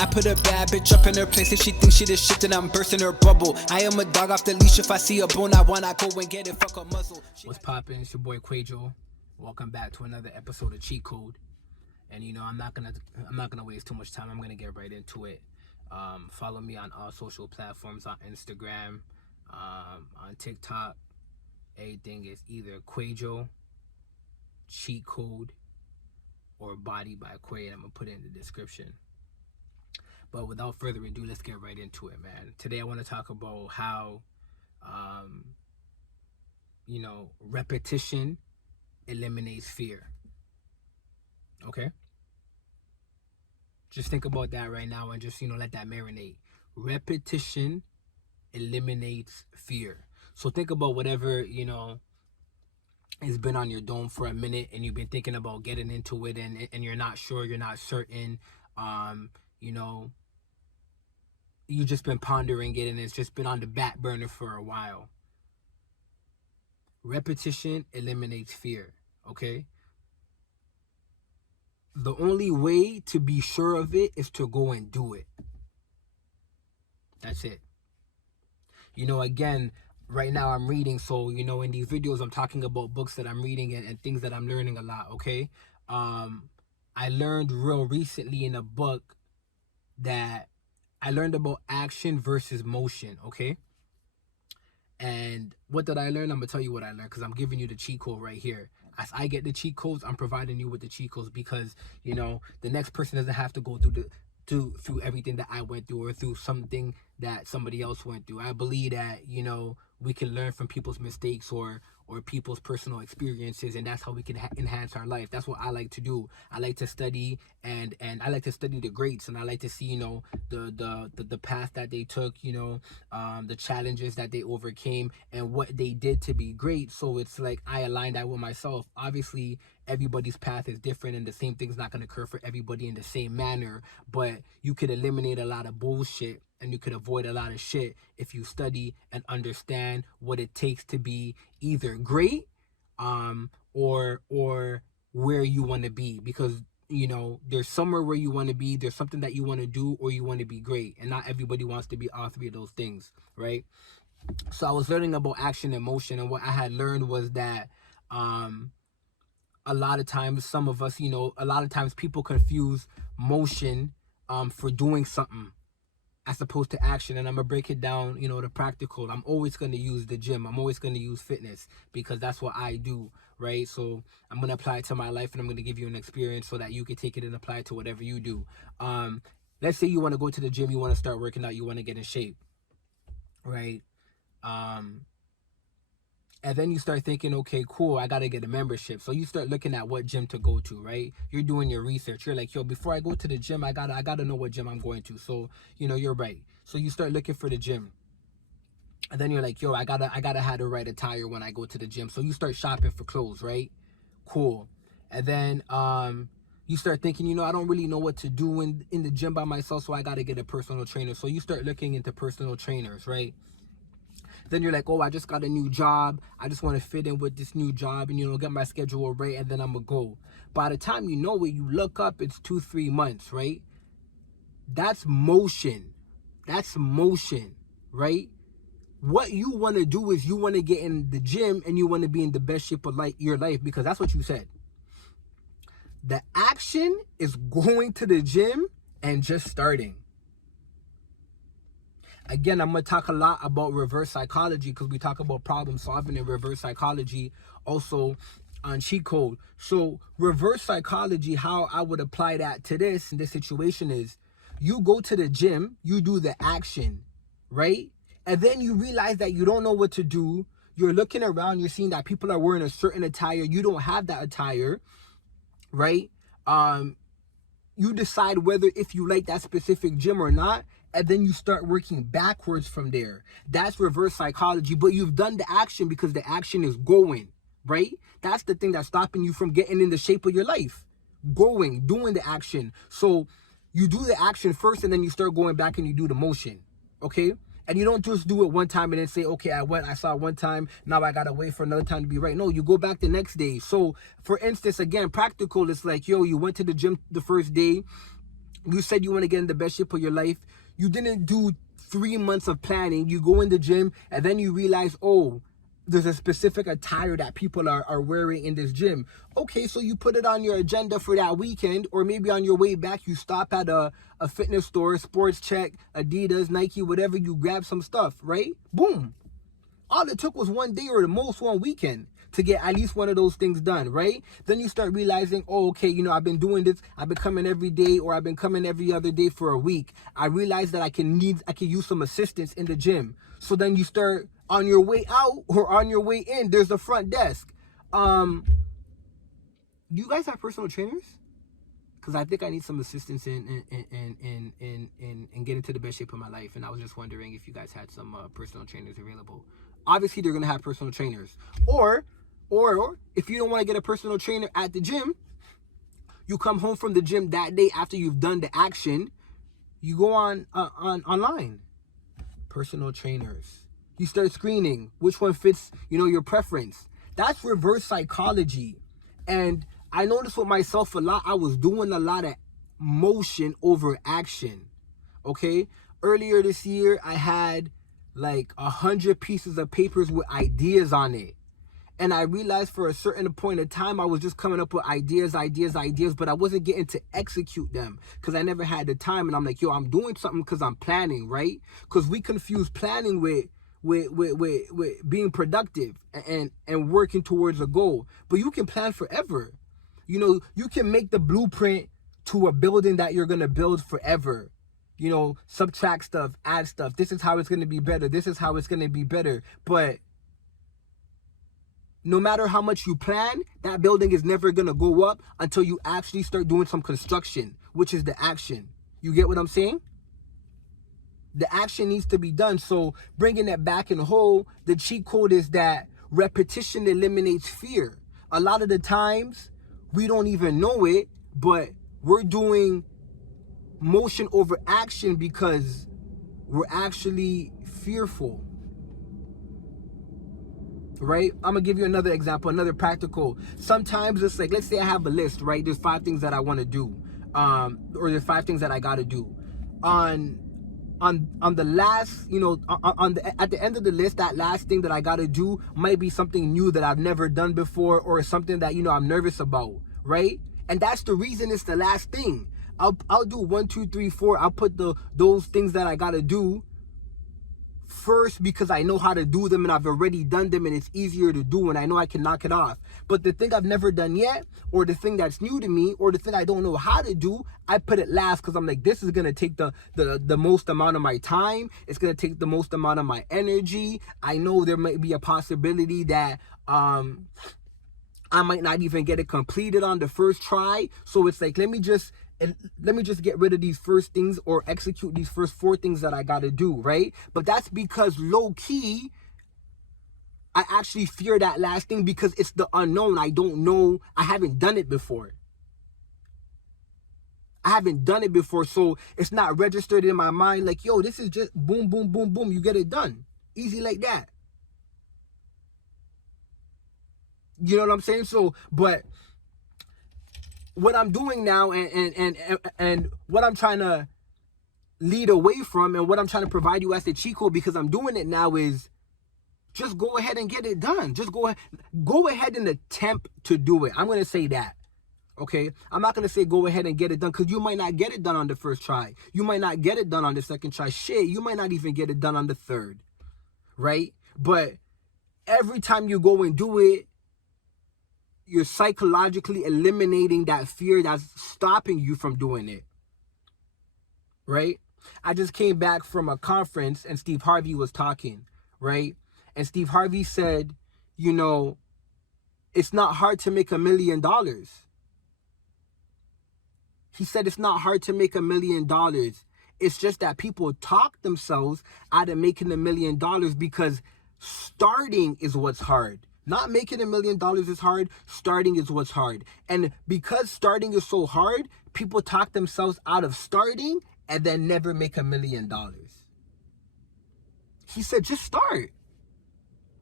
I put a bad bitch up in her place. If she thinks she the shit, then I'm bursting her bubble. I am a dog off the leash. If I see a bone I want, I go and get it. Fuck a muzzle. What's poppin'? It's your boy Kwaejo. Welcome back to another episode of Cheat Code. And you know, I'm not gonna waste too much time. I'm gonna get right into it. Follow me on all social platforms, on Instagram, on TikTok. Everything is either Kwaejo, Cheat Code, or Body by Quay, and I'm gonna put it in the description. But without further ado, let's get right into it, man. Today I want to talk about how repetition eliminates fear. Okay? Just think about that right now and just, let that marinate. Repetition eliminates fear. So think about whatever, has been on your dome for a minute and you've been thinking about getting into it and you're not sure, you're not certain, you've just been pondering it and it's just been on the back burner for a while. Repetition eliminates fear, okay? The only way to be sure of it is to go and do it. That's it. Again, right now I'm reading, so, in these videos I'm talking about books that I'm reading and things that I'm learning a lot, okay? I learned real recently in a book that I learned about action versus motion, okay? And what did I learn? I'm going to tell you what I learned because I'm giving you the cheat code right here. As I get the cheat codes, I'm providing you with the cheat codes because, the next person doesn't have to go through everything that I went through or through something that somebody else went through. I believe that, we can learn from people's mistakes or people's personal experiences, and that's how we can enhance our life. That's what I like to do. I like to study and I like to study the greats, and I like to see, the path that they took, the challenges that they overcame and what they did to be great. So it's like I align that with myself. Obviously, everybody's path is different and the same thing's not going to occur for everybody in the same manner, but you could eliminate a lot of bullshit and you could avoid a lot of shit if you study and understand what it takes to be either great or where you want to be, because there's somewhere where you want to be, there's something that you want to do, or you want to be great, and not everybody wants to be all three of those things, right? So I was learning about action and motion, and what I had learned was that a lot of times some of us, a lot of times people confuse motion for doing something as opposed to action. And I'm going to break it down, the practical. I'm always going to use the gym. I'm always going to use fitness because that's what I do, right? So I'm going to apply it to my life and I'm going to give you an experience so that you can take it and apply it to whatever you do. Let's say you want to go to the gym, you want to start working out, you want to get in shape, right? And then you start thinking, okay, cool, I got to get a membership. So you start looking at what gym to go to, right? You're doing your research. You're like, yo, before I go to the gym, I gotta know what gym I'm going to. So, you're right. So you start looking for the gym. And then you're like, yo, I gotta have the right attire when I go to the gym. So you start shopping for clothes, right? Cool. And then you start thinking, I don't really know what to do in the gym by myself, so I got to get a personal trainer. So you start looking into personal trainers, right? Then you're like, oh, I just got a new job. I just want to fit in with this new job and, get my schedule right, and then I'm going to go. By the time you know it, you look up, it's 2-3 months, right? That's motion. That's motion, right? What you want to do is you want to get in the gym and you want to be in the best shape of your life because that's what you said. The action is going to the gym and just starting. Again, I'm going to talk a lot about reverse psychology because we talk about problem solving and reverse psychology also on Cheat Code. So reverse psychology, how I would apply that to this situation is you go to the gym, you do the action, right? And then you realize that you don't know what to do. You're looking around, you're seeing that people are wearing a certain attire. You don't have that attire, right? You decide whether if you like that specific gym or not. And then you start working backwards from there. That's reverse psychology. But you've done the action because the action is going, right? That's the thing that's stopping you from getting in the shape of your life. Doing the action. So you do the action first and then you start going back and you do the motion, okay? And you don't just do it one time and then say, okay, I saw it one time, now I gotta wait for another time to be right. No, you go back the next day. So for instance, again, practical, it's like, yo, you went to the gym the first day, You said you want to get in the best shape of your life. You didn't do 3 months of planning. You go in the gym and then you realize, oh, there's a specific attire that people are wearing in this gym. Okay, so you put it on your agenda for that weekend, or maybe on your way back, you stop at a fitness store, Sports Check, Adidas, Nike, whatever, you grab some stuff, right? Boom. All it took was one day or the most one weekend to get at least one of those things done, right? Then you start realizing, oh, okay, I've been doing this. I've been coming every day, or I've been coming every other day for a week. I realize that I can use some assistance in the gym. So then you start on your way out or on your way in. There's the front desk. Do you guys have personal trainers? Because I think I need some assistance in getting to the best shape of my life. And I was just wondering if you guys had some personal trainers available. Obviously, they're going to have personal trainers. Or if you don't want to get a personal trainer at the gym, you come home from the gym that day after you've done the action, you go on online. Personal trainers. You start screening which one fits, your preference. That's reverse psychology. And I noticed with myself a lot, I was doing a lot of motion over action. Okay? Earlier this year, I had like 100 pieces of papers with ideas on it. And I realized for a certain point of time, I was just coming up with ideas, but I wasn't getting to execute them because I never had the time. And I'm like, yo, I'm doing something because I'm planning, right? Because we confuse planning with being productive and working towards a goal. But you can plan forever. You can make the blueprint to a building that you're going to build forever. Subtract stuff, add stuff. This is how it's going to be better. This is how it's going to be better. But no matter how much you plan, that building is never going to go up until you actually start doing some construction, which is the action. You get what I'm saying? The action needs to be done. So bringing that back in whole, the cheat code is that repetition eliminates fear. A lot of the times, we don't even know it, but we're doing motion over action because we're actually fearful. Right? I'm going to give you another example, another practical. Sometimes it's like, let's say I have a list, right? There's 5 things that I want to do. Or there's 5 things that I got to do. On the last, at the end of the list, that last thing that I got to do might be something new that I've never done before, or something that, I'm nervous about, right? And that's the reason it's the last thing. I'll do 1, 2, 3, 4. I'll put those things that I got to do first because I know how to do them and I've already done them and it's easier to do and I know I can knock it off. But the thing I've never done yet, or the thing that's new to me, or the thing I don't know how to do, I put it last because I'm like, this is going to take the most amount of my time. It's going to take the most amount of my energy. I know there might be a possibility that I might not even get it completed on the first try. So it's like, let me just get rid of these first things or execute these first 4 things that I got to do, right? But that's because low key, I actually fear that last thing because it's the unknown. I don't know. I haven't done it before. So it's not registered in my mind like, yo, this is just boom, boom, boom, boom. You get it done. Easy like that. You know what I'm saying? So, but what I'm doing now and what I'm trying to lead away from and what I'm trying to provide you as the cheat code because I'm doing it now is just go ahead and get it done. Just go ahead and attempt to do it. I'm going to say that. Okay? I'm not going to say go ahead and get it done because you might not get it done on the first try. You might not get it done on the second try. Shit, you might not even get it done on the third. Right? But every time you go and do it, you're psychologically eliminating that fear that's stopping you from doing it. Right? I just came back from a conference and Steve Harvey was talking, right? And Steve Harvey said, it's not hard to make $1 million. He said it's not hard to make $1 million. It's just that people talk themselves out of making $1 million because starting is what's hard. Not making $1 million is hard. Starting is what's hard. And because starting is so hard, people talk themselves out of starting and then never make $1 million. He said, just start.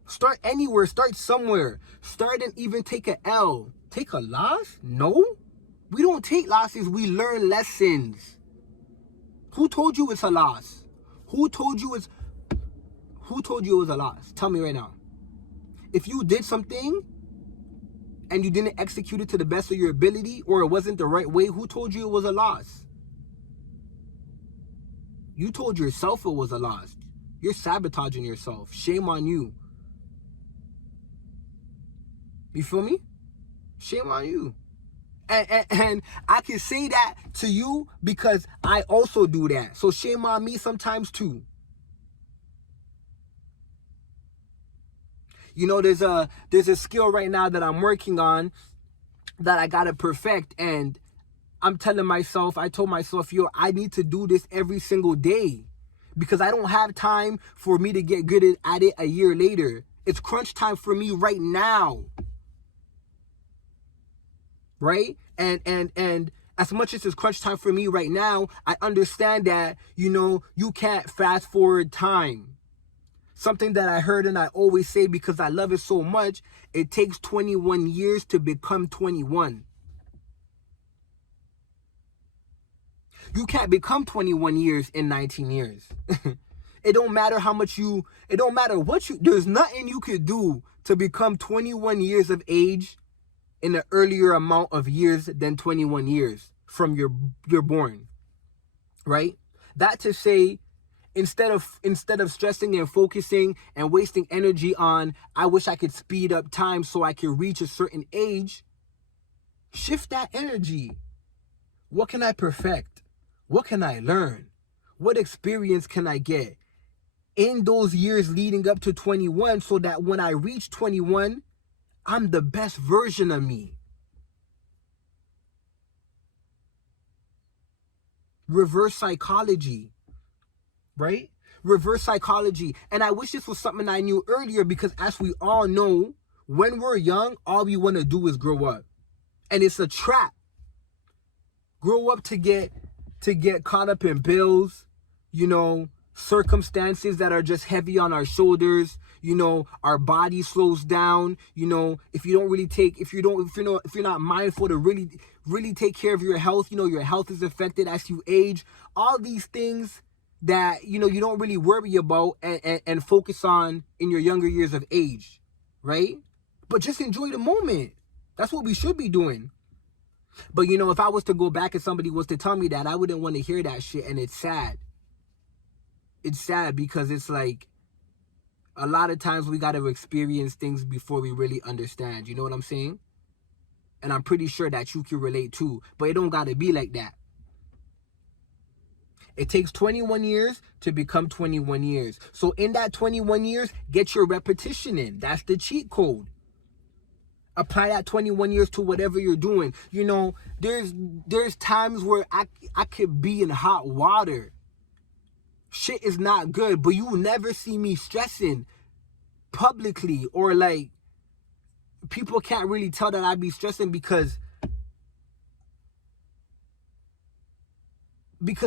Start anywhere. Start somewhere. Start and even take an L. Take a loss? No. We don't take losses. We learn lessons. Who told you it's a loss? Who told you it was a loss? Tell me right now. If you did something and you didn't execute it to the best of your ability, or it wasn't the right way, who told you it was a loss? You told yourself it was a loss. You're sabotaging yourself. Shame on you. You feel me? Shame on you. And I can say that to you because I also do that. So shame on me sometimes too. You know, there's a skill right now that I'm working on that I gotta perfect, and I told myself, yo, I need to do this every single day because I don't have time for me to get good at it a year later. It's crunch time for me right now. Right? And as much as it's crunch time for me right now, I understand that, you know, you can't fast forward time. Something that I heard and I always say because I love it so much, it takes 21 years to become 21. You can't become 21 years in 19 years. It don't matter there's nothing you could do to become 21 years of age in an earlier amount of years than 21 years from you're born. Right? That to say, instead of stressing and focusing and wasting energy on, I wish I could speed up time so I can reach a certain age, shift that energy. What can I perfect? What can I learn? What experience can I get in those years leading up to 21 so that when I reach 21, I'm the best version of me? Reverse psychology. Right? Reverse psychology. And I wish this was something I knew earlier because as we all know, when we're young, all we want to do is grow up. And it's a trap. Grow up to get caught up in bills, you know, circumstances that are just heavy on our shoulders. You know, our body slows down. You know, if you're not mindful to really take care of your health, you know, your health is affected as you age. All these things that, you know, you don't really worry about and focus on in your younger years of age, right? But just enjoy the moment. That's what we should be doing. But, you know, if I was to go back and somebody was to tell me that, I wouldn't want to hear that shit, and it's sad. It's sad because it's like a lot of times we got to experience things before we really understand. You know what I'm saying? And I'm pretty sure that you can relate too. But it don't got to be like that. It takes 21 years to become 21 years. So in that 21 years, get your repetition in. That's the cheat code. Apply that 21 years to whatever you're doing. You know, there's times where I could be in hot water. Shit is not good, but you will never see me stressing publicly, or like people can't really tell that I be stressing because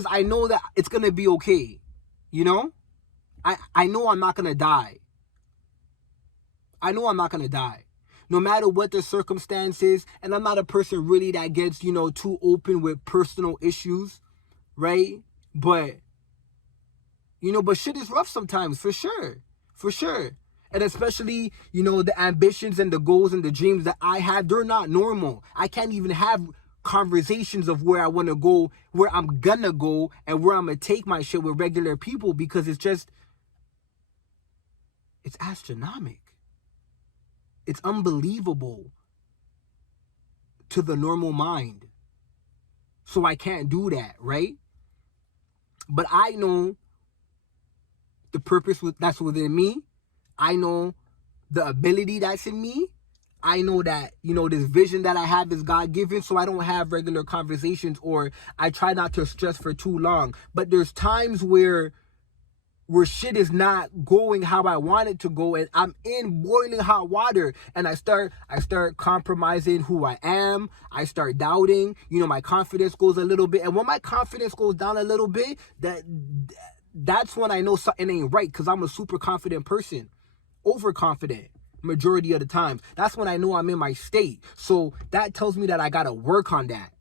I know that it's going to be okay. You know? I know I'm not going to die. I know I'm not going to die. No matter what the circumstances, and I'm not a person really that gets, you know, too open with personal issues, right? But, you know, but shit is rough sometimes, for sure. For sure. And especially, you know, the ambitions and the goals and the dreams that I have, they're not normal. I can't even have conversations of where I want to go, where I'm gonna go, and where I'm gonna take my shit with regular people because it's astronomical. It's unbelievable to the normal mind. So I can't do that, right? But I know the purpose that's within me. I know the ability that's in me. I know that, you know, this vision that I have is God-given, so I don't have regular conversations, or I try not to stress for too long. But there's times where shit is not going how I want it to go, and I'm in boiling hot water, and I start compromising who I am. I start doubting, you know, my confidence goes a little bit, and when my confidence goes down a little bit, that's when I know something ain't right, because I'm a super confident person, overconfident majority of the times. That's when I know I'm in my state. So that tells me that I gotta work on that,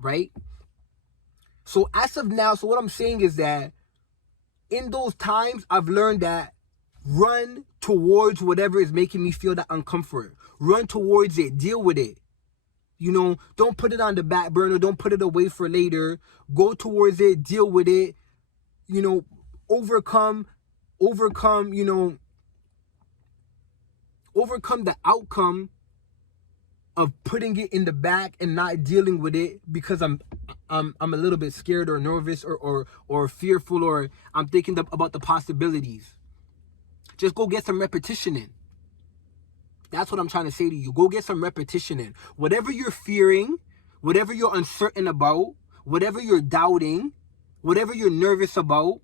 right? So as of now, so what I'm saying is that in those times, I've learned that run towards whatever is making me feel that uncomfort. Run towards it. Deal with it. Don't put it on the back burner. Don't put it away for later. Go towards it. Deal with it. Overcome, overcome the outcome of putting it in the back and not dealing with it because I'm a little bit scared or nervous or fearful, or I'm thinking about the possibilities. Just go get some repetition in. That's what I'm trying to say to you. Go get some repetition in. Whatever you're fearing, whatever you're uncertain about, whatever you're doubting, whatever you're nervous about,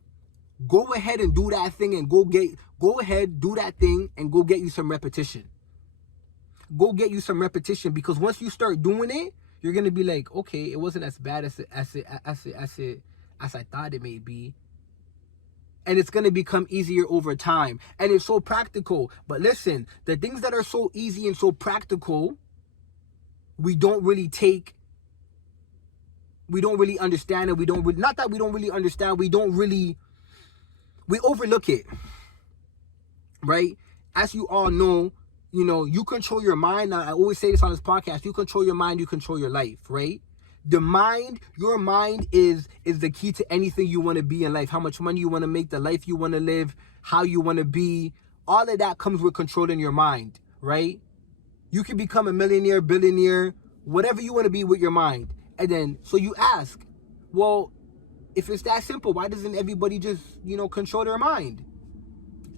go ahead and do that thing and do that thing and go get you some repetition. Go get you some repetition, because once you start doing it, you're gonna be like, okay, it wasn't as bad as I thought it may be. And it's going to become easier over time. And it's so practical. But listen, the things that are so easy and so practical, we don't really understand it. Not that we don't really understand, we overlook it. Right? As you all know, you control your mind. Now, I always say this on this podcast, you control your mind, you control your life, right? Your mind is the key to anything you want to be in life. How much money you want to make, the life you want to live, how you want to be. All of that comes with controlling your mind, right? You can become a millionaire, billionaire, whatever you want to be with your mind. And then, so you ask, well, if it's that simple, why doesn't everybody just, control their mind?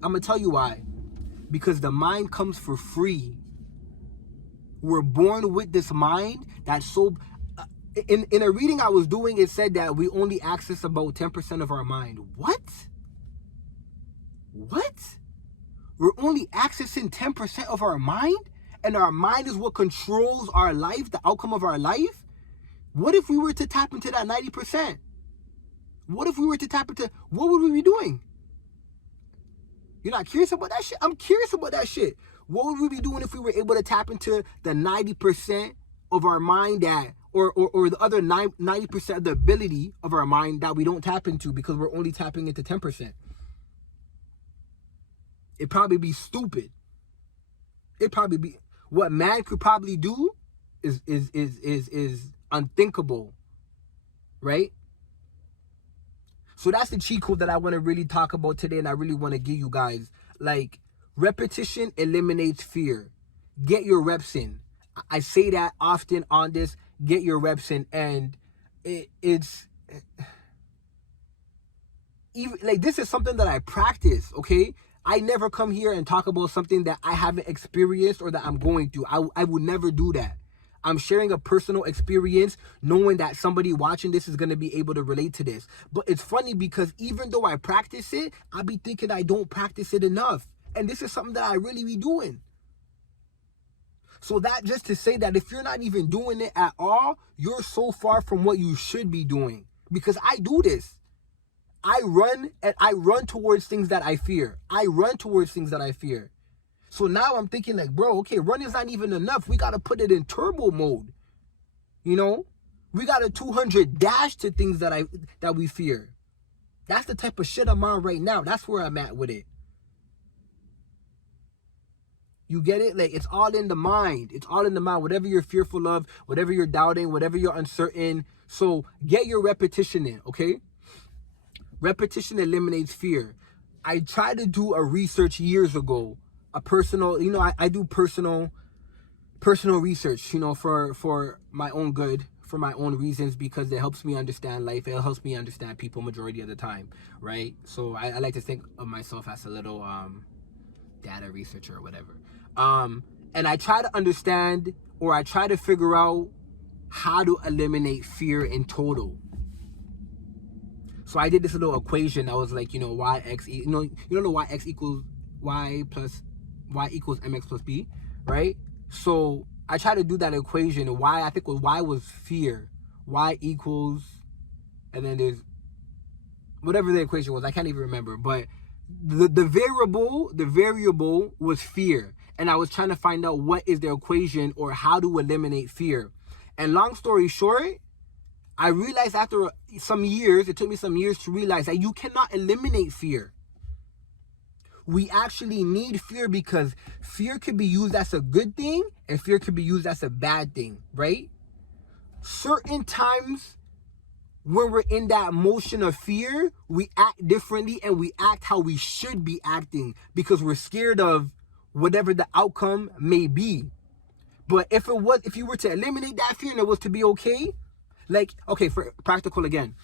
I'm going to tell you why. Because the mind comes for free. We're born with this mind that's so... In a reading I was doing, it said that we only access about 10% of our mind. What? We're only accessing 10% of our mind? And our mind is what controls our life, the outcome of our life? What if we were to tap into that 90%? What would we be doing? You're not curious about that shit? I'm curious about that shit. What would we be doing if we were able to tap into the 90% of our mind that... Or the other 90% of the ability of our mind that we don't tap into because we're only tapping into 10%. It'd probably be stupid. What man could probably do is unthinkable, right? So that's the cheat code that I want to really talk about today, and I really want to give you guys. Like, repetition eliminates fear. Get your reps in. I say that often on this. Get your reps in, and it's even like, this is something that I practice, okay? I never come here and talk about something that I haven't experienced or that I'm going through. I would never do that. I'm sharing a personal experience, knowing that somebody watching this is going to be able to relate to this. But it's funny because even though I practice it, I be thinking I don't practice it enough. And this is something that I really be doing. So that just to say that if you're not even doing it at all, you're so far from what you should be doing. Because I do this. I run towards things that I fear. So now I'm thinking like, bro, okay, running's not even enough. We got to put it in turbo mode. We got a 200 dash to things that we fear. That's the type of shit I'm on right now. That's where I'm at with it. You get it? Like, it's all in the mind. Whatever you're fearful of, whatever you're doubting, whatever you're uncertain. So get your repetition in, okay? Repetition eliminates fear. I tried to do a research years ago, a personal, I do personal research, for my own good, for my own reasons, because it helps me understand life. It helps me understand people majority of the time, right? So I like to think of myself as a little data researcher or whatever. And I try to understand, or I try to figure out how to eliminate fear in total. So I did this little equation. I was like, yx, the yx equals y equals mx plus b, right? So I tried to do that equation. And y was fear. Y equals, and then there's whatever the equation was. I can't even remember. But the variable was fear. And I was trying to find out what is the equation or how to eliminate fear. And long story short, I realized after some years, it took me some years to realize that you cannot eliminate fear. We actually need fear because fear can be used as a good thing and fear can be used as a bad thing, right? Certain times when we're in that motion of fear, we act differently and we act how we should be acting because we're scared of whatever the outcome may be. But if you were to eliminate that fear and it was to be okay, like, okay, for practical again,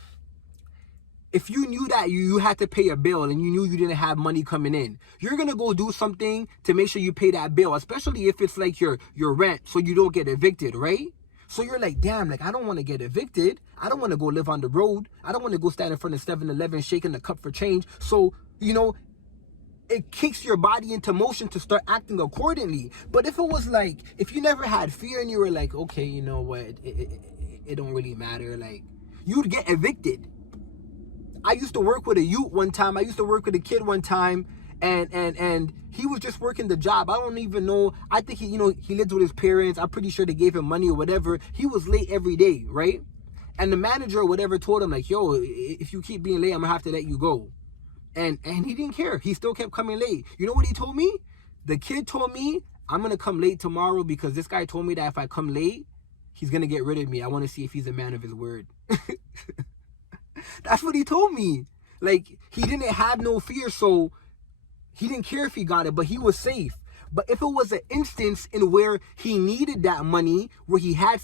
if you knew that you had to pay a bill and you knew you didn't have money coming in, you're going to go do something to make sure you pay that bill, especially if it's like your rent so you don't get evicted, right? So you're like, damn, like I don't want to get evicted. I don't want to go live on the road. I don't want to go stand in front of 7-Eleven shaking the cup for change. So, it kicks your body into motion to start acting accordingly. But if it was like, if you never had fear and you were like, okay, you know what, it don't really matter, like you'd get evicted. I used to work with a youth one time. I used to work with a kid one time, and he was just working the job. I don't even know. I think he lived with his parents. I'm pretty sure they gave him money or whatever. He was late every day, right? And the manager or whatever told him like, yo, if you keep being late, I'm gonna have to let you go. And he didn't care. He still kept coming late. You know what he told me? The kid told me, I'm gonna come late tomorrow because this guy told me that if I come late, he's gonna get rid of me. I want to see if he's a man of his word. That's what he told me. Like, he didn't have no fear, so he didn't care if he got it, but he was safe. But if it was an instance in where he needed that money, where he had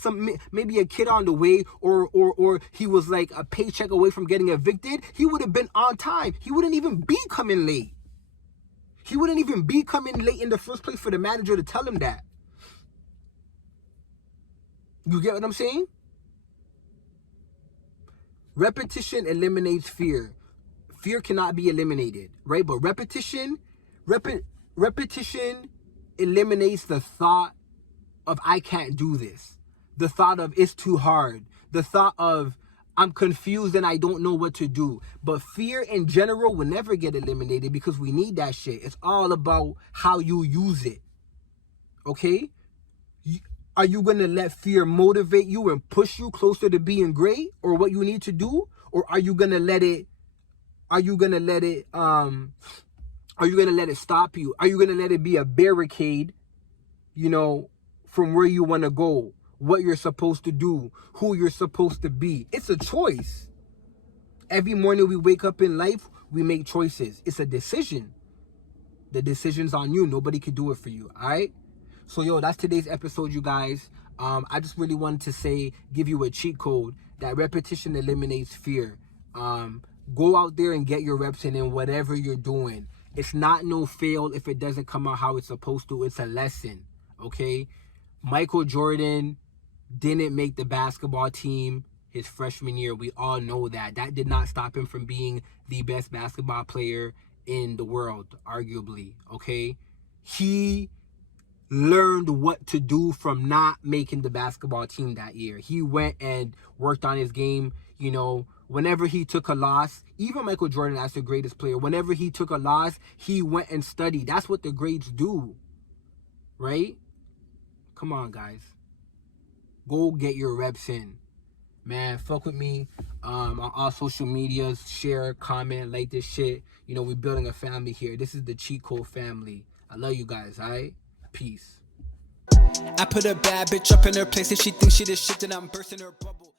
maybe a kid on the way, or he was like a paycheck away from getting evicted, he would have been on time. He wouldn't even be coming late. He wouldn't even be coming late in the first place for the manager to tell him that. You get what I'm saying? Repetition eliminates fear. Fear cannot be eliminated, right? But repetition eliminates the thought of I can't do this. The thought of it's too hard. The thought of I'm confused and I don't know what to do. But fear in general will never get eliminated because we need that shit. It's all about how you use it. Okay? Are you going to let fear motivate you and push you closer to being great or what you need to do? Or are you going to let it stop you? Are you going to let it be a barricade, from where you want to go, what you're supposed to do, who you're supposed to be? It's a choice. Every morning we wake up in life, we make choices. It's a decision. The decision's on you. Nobody can do it for you, all right? So, that's today's episode, you guys. I just really wanted to give you a cheat code that repetition eliminates fear. Go out there and get your reps in whatever you're doing. It's not no fail if it doesn't come out how it's supposed to. It's a lesson, okay? Michael Jordan didn't make the basketball team his freshman year. We all know that. That did not stop him from being the best basketball player in the world, arguably, okay? He learned what to do from not making the basketball team that year. He went and worked on his game, whenever he took a loss. Even Michael Jordan, as the greatest player, whenever he took a loss, he went and studied. That's what the greats do, right? Come on, guys. Go get your reps in. Man, fuck with me on all social medias. Share, comment, like this shit. We're building a family here. This is the Cheat Code family. I love you guys, all right? Peace. I put a bad bitch up in her place. If she thinks she the shit, then I'm bursting her bubble.